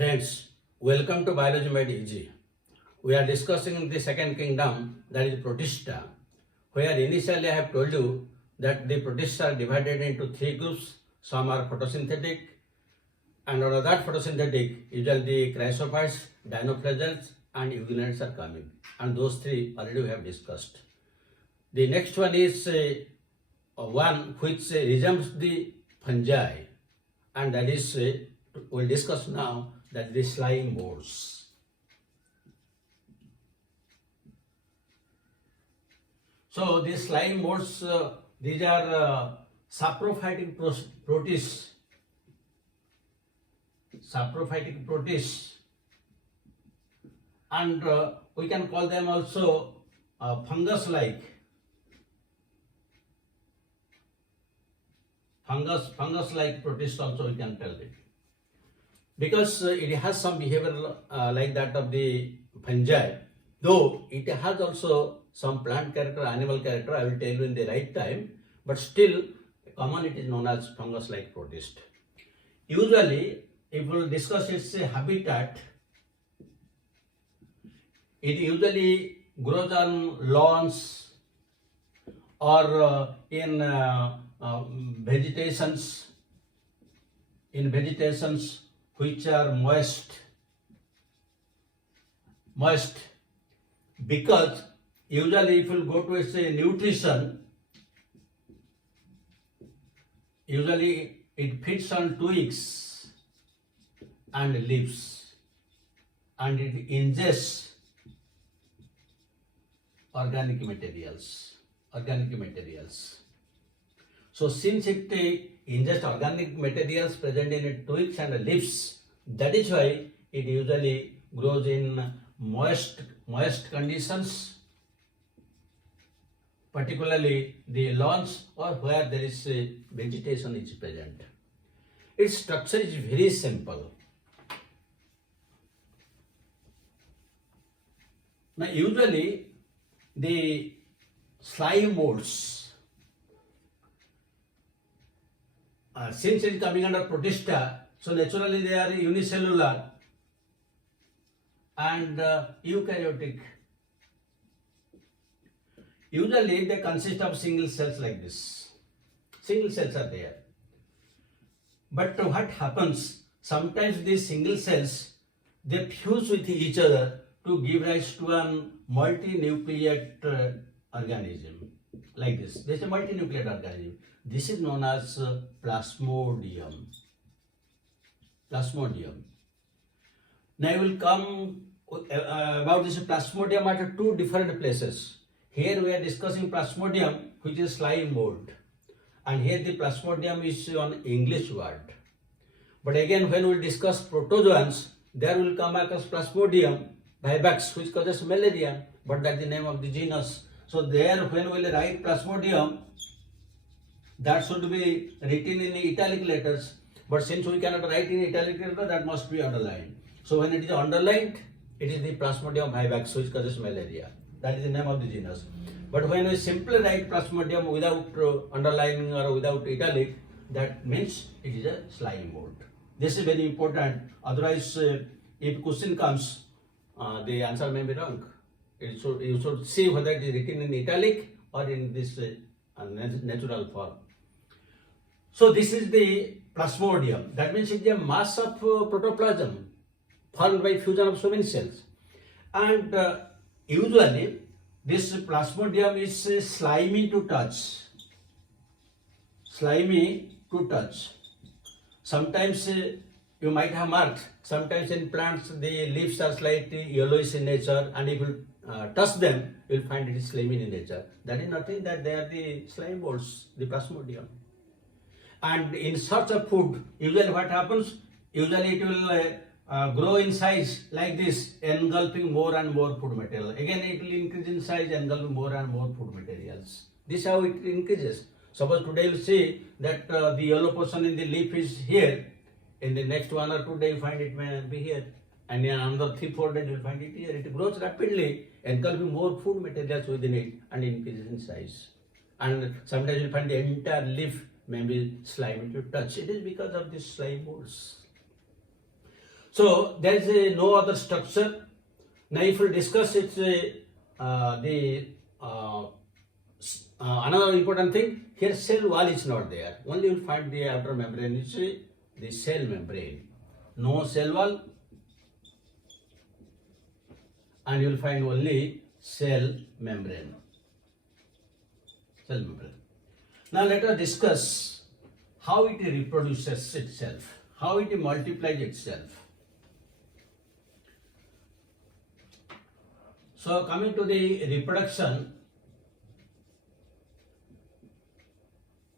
Friends, welcome to Biology Made Easy. We are discussing the second kingdom, that is Protista, where initially I have told you that the protists are divided into three groups. Some are photosynthetic, and under that photosynthetic, usually the chrysophytes, dinoflagellates, and eukaryotes are coming. And those three already we have discussed. The next one is one which resembles the fungi, and that is we'll discuss now, that the slime molds. So these slime molds, these are saprophytic protists. Saprophytic protists, and we can call them also fungus-like. Fungus-like protists also we can tell it, because it has some behavior like that of the fungi, though it has also some plant character, animal character. I will tell you in the right time, but still common it is known as fungus-like protist. Usually, if we will discuss its habitat, it usually grows on lawns or in vegetations which are moist, because usually if you go to its nutrition, usually it feeds on twigs and leaves, and it ingests organic materials. So since it ingests organic materials present in twigs and leaves, that is why it usually grows in moist conditions, particularly the lawns or where there is vegetation is present. Its structure is very simple. Now usually the slime molds, since it is coming under Protista, so naturally they are unicellular and eukaryotic. Usually they consist of single cells like this. Single cells are there. But what happens, sometimes these single cells, they fuse with each other to give rise to a multinucleate organism like this. This is a multinucleate organism. This is known as plasmodium. Now I will come about this plasmodium at two different places. Here we are discussing plasmodium, which is slime mold, and here the plasmodium is an English word. But again, when we will discuss protozoans, there will come across plasmodium vivax, which causes malaria, but that's the name of the genus. So there, when we will write plasmodium, that should be written in italic letters, but since we cannot write in italic letters, that must be underlined. So when it is underlined, it is the plasmodium vivax, which causes malaria. That is the name of the genus. But when we simply write plasmodium without underlining or without italic, that means it is a slime mold. This is very important. Otherwise, if question comes, the answer may be wrong. You should see whether it is written in italic or in this natural form. So this is the plasmodium. That means it is a mass of protoplasm formed by fusion of so many cells. And usually this plasmodium is slimy to touch. Sometimes you might have marked, sometimes in plants the leaves are slightly yellowish in nature, and if you touch them, you will find it is slimy in nature. That is nothing, that they are the slime molds, the plasmodium. And in search of food, usually what happens, usually it will grow in size like this, engulfing more and more food material. Again, it will increase in size, engulfing more and more food materials. This is how it increases. Suppose today you see that the yellow portion in the leaf is here. In the next 1 or 2 days, you find it may be here. And in another 3-4 days, you will find it here. It grows rapidly, engulfing more food materials within it and increases in size. And sometimes you will find the entire leaf may be slimy to touch. It is because of these slime molds. So there is no other structure. Now if we discuss it's another important thing, here cell wall is not there. Only you will find the outer membrane is the cell membrane. No cell wall, and you will find only cell membrane. Cell membrane. Now let us discuss how it reproduces itself, how it multiplies itself. So coming to the reproduction,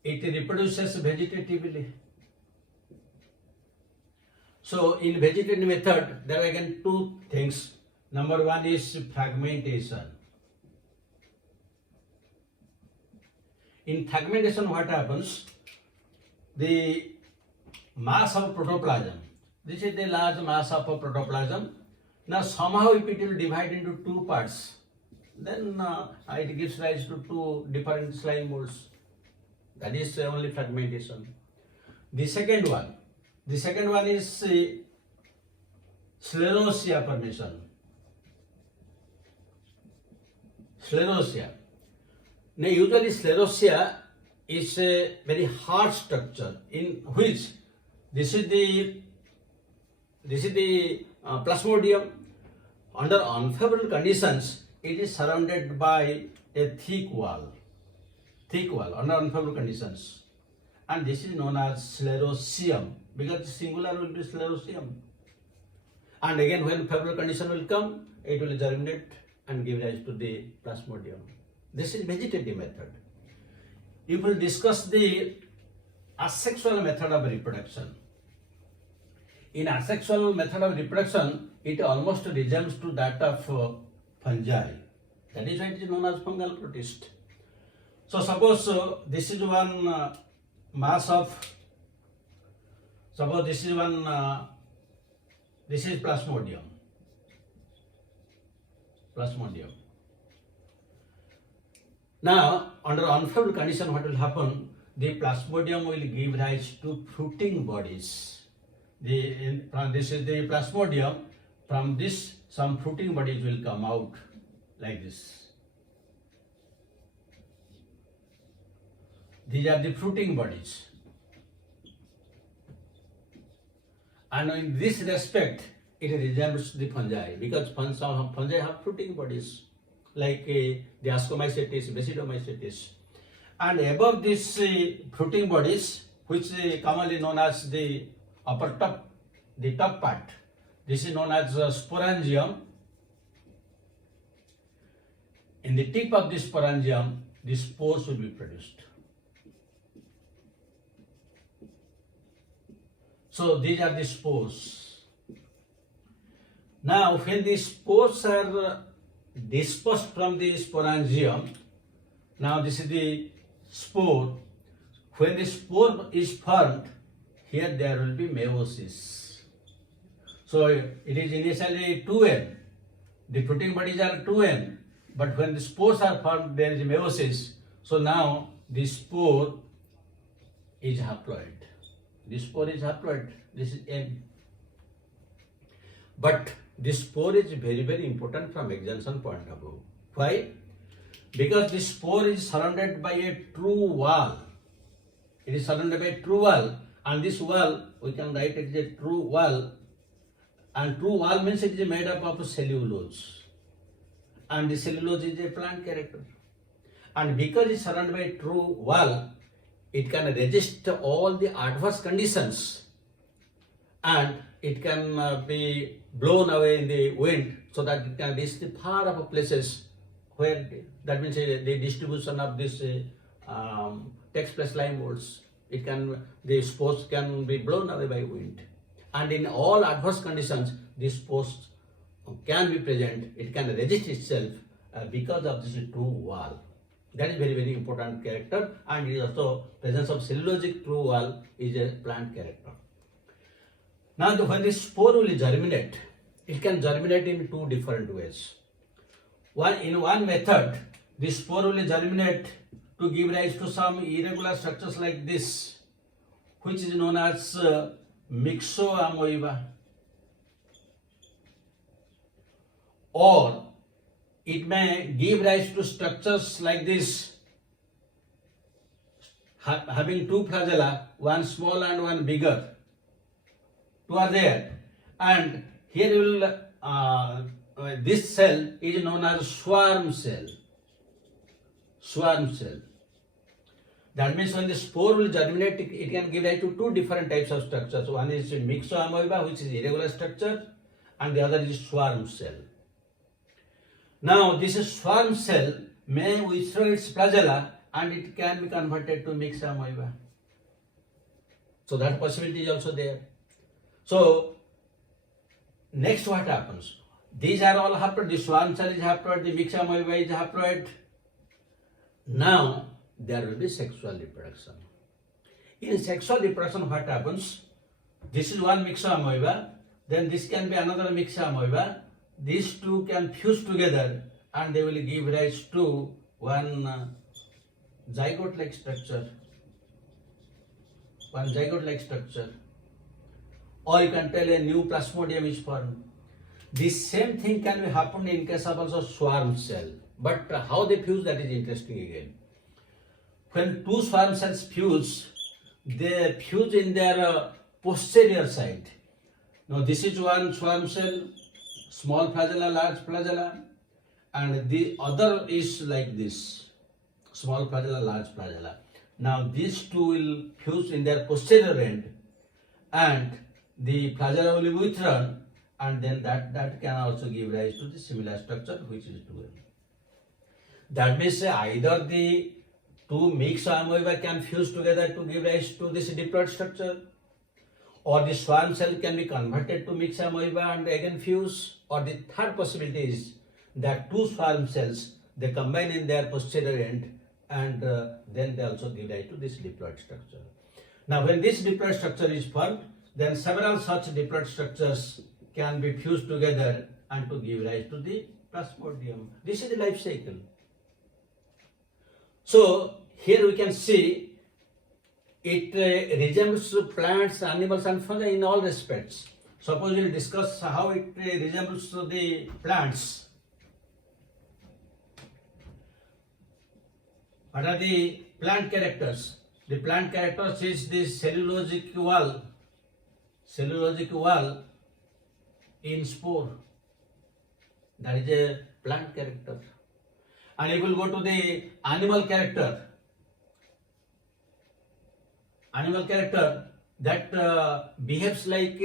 it reproduces vegetatively. So in vegetative method, there are again two things. Number one is fragmentation. In fragmentation, what happens? The mass of protoplasm. This is the large mass of protoplasm. Now somehow if it will divide into two parts, then it gives rise to two different slime molds. That is only fragmentation. The second one is sclerotia formation. Sclerotia. Now usually sclerotia is a very hard structure in which this is the plasmodium. Under unfavorable conditions, it is surrounded by a thick wall under unfavorable conditions, and this is known as sclerosium, because singular will be sclerosium. And again, when favorable condition will come, it will germinate and give rise to the plasmodium. This is vegetative method. You will discuss the asexual method of reproduction. In asexual method of reproduction, it almost resembles to that of fungi. That is why it is known as fungal protist. So suppose this is one mass of, suppose this is one, this is plasmodium. Now, under unfavorable condition, what will happen? The plasmodium will give rise to fruiting bodies. This is the plasmodium. From this, some fruiting bodies will come out like this. These are the fruiting bodies. And in this respect, it resembles the fungi, because fungi have fruiting bodies like the ascomycetes, basidiomycetes. And above these fruiting bodies, which is commonly known as the upper top, the top part, this is known as sporangium. In the tip of this sporangium, the spores will be produced. So these are the spores. Now, when the spores are dispersed from the sporangium, now this is the spore. When the spore is formed, here there will be meiosis. So it is initially 2n. The fruiting bodies are 2n, but when the spores are formed, there is meiosis. So now the spore is haploid. This spore is haploid. This is N. But this spore is very, very important from extension point of view. Why? Because this spore is surrounded by a true wall. It is surrounded by a true wall, and this wall, we can write it as a true wall. And true wall means it is made up of cellulose. And the cellulose is a plant character. And because it is surrounded by a true wall, it can resist all the adverse conditions, and it can be blown away in the wind, so that it can reach the far of places where, that means the distribution of this takes place like molds. The spores can be blown away by wind, and in all adverse conditions, these spores can be present. It can resist itself because of this true wall. That is very, very important character, and it is also presence of cellulosic true wall is a plant character. Now, when the spore will germinate, it can germinate in two different ways. In one method, the spore will germinate to give rise to some irregular structures like this, which is known as myxoamoeba. or it may give rise to structures like this, having two flagella, one small and one bigger. Two are there, and here you will this cell is known as swarm cell. Swarm cell. That means when the spore will germinate, it can give rise to two different types of structures. One is myxoamoeba, which is irregular structure, and the other is swarm cell. Now, this swarm cell may withdraw its flagella and it can be converted to myxoamoeba. So that possibility is also there. So, next what happens? These are all haploid. The swarm cell is haploid, the myxoamoeba is haploid. Now, there will be sexual reproduction. In sexual reproduction, what happens? This is one myxoamoeba, then this can be another myxoamoeba. These two can fuse together and they will give rise to one zygote-like structure. One zygote-like structure. Or you can tell a new plasmodium is formed. This same thing can be happen in case of also swarm cell. But how they fuse, that is interesting again. When two swarm cells fuse, they fuse in their posterior side. Now this is one swarm cell, small flagella, large flagella, and the other is like this, small flagella, large flagella. Now these two will fuse in their posterior end, and the flagella will be withdrawn, and then that can also give rise to the similar structure which is 2M. That means either the two myxoamoeba can fuse together to give rise to this diploid structure, or the swarm cell can be converted to myxoamoeba and again fuse, or the third possibility is that two swarm cells, they combine in their posterior end and then they also give rise to this diploid structure. Now when this diploid structure is formed, then several such diploid structures can be fused together and to give rise to the plasmodium. This is the life cycle. So here we can see it resembles plants, animals and fungi in all respects. Suppose we will discuss how it resembles to the plants. What are the plant characters? The plant characters is the cellulosic wall in spore. That is a plant character. And you will go to the animal character. Animal character that behaves like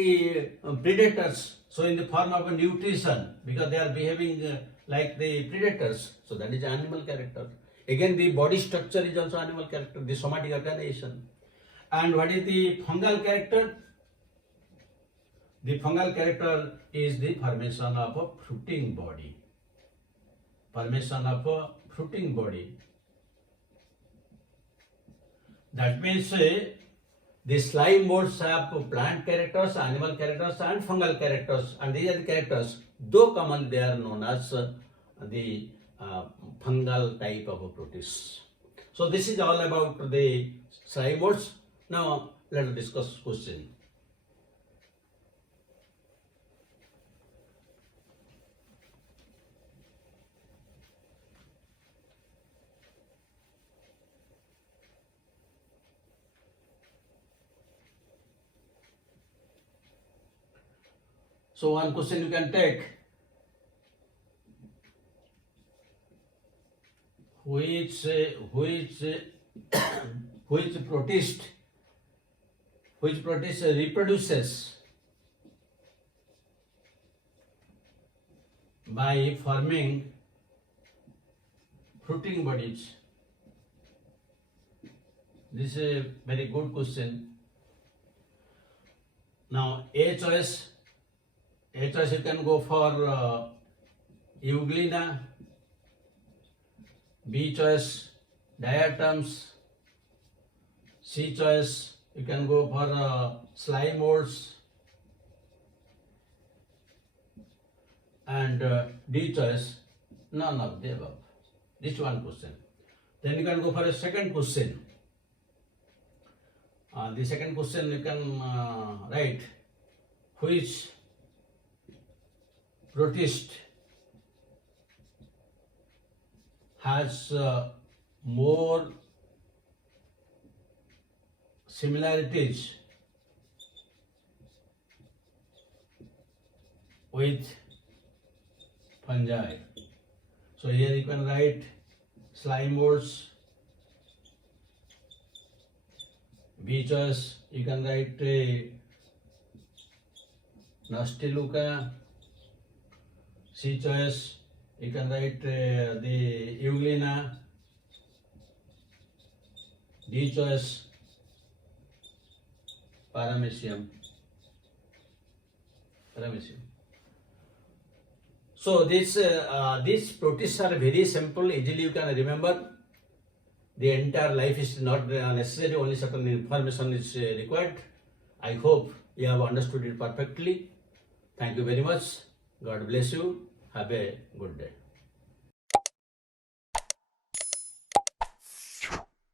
predators, so in the form of a nutrition, because they are behaving like the predators, so that is animal character. Again, the body structure is also animal character, the somatic organization. And what is the fungal character? The fungal character is the formation of a fruiting body. Formation of a fruiting body. That means the slime molds have plant characters, animal characters and fungal characters, and these are the characters, though common they are known as the fungal type of a protist. So this is all about the slime molds. Now let us discuss question. So one question you can take, which protist reproduces by forming fruiting bodies? This is a very good question. Now A choice you can go for euglena, B choice diatoms, C choice you can go for slime molds, and D choice none of the above. This one question. Then you can go for a second question. The second question you can write, which protist has more similarities with fungi. So here you can write slime molds. B choice you can write Nastiluca. C choice you can write the Euglena. D choice Paramecium. So these protists are very simple, easily you can remember. The entire life is not necessary, only certain information is required. I hope you have understood it perfectly. Thank you very much. God bless you. Have a good day.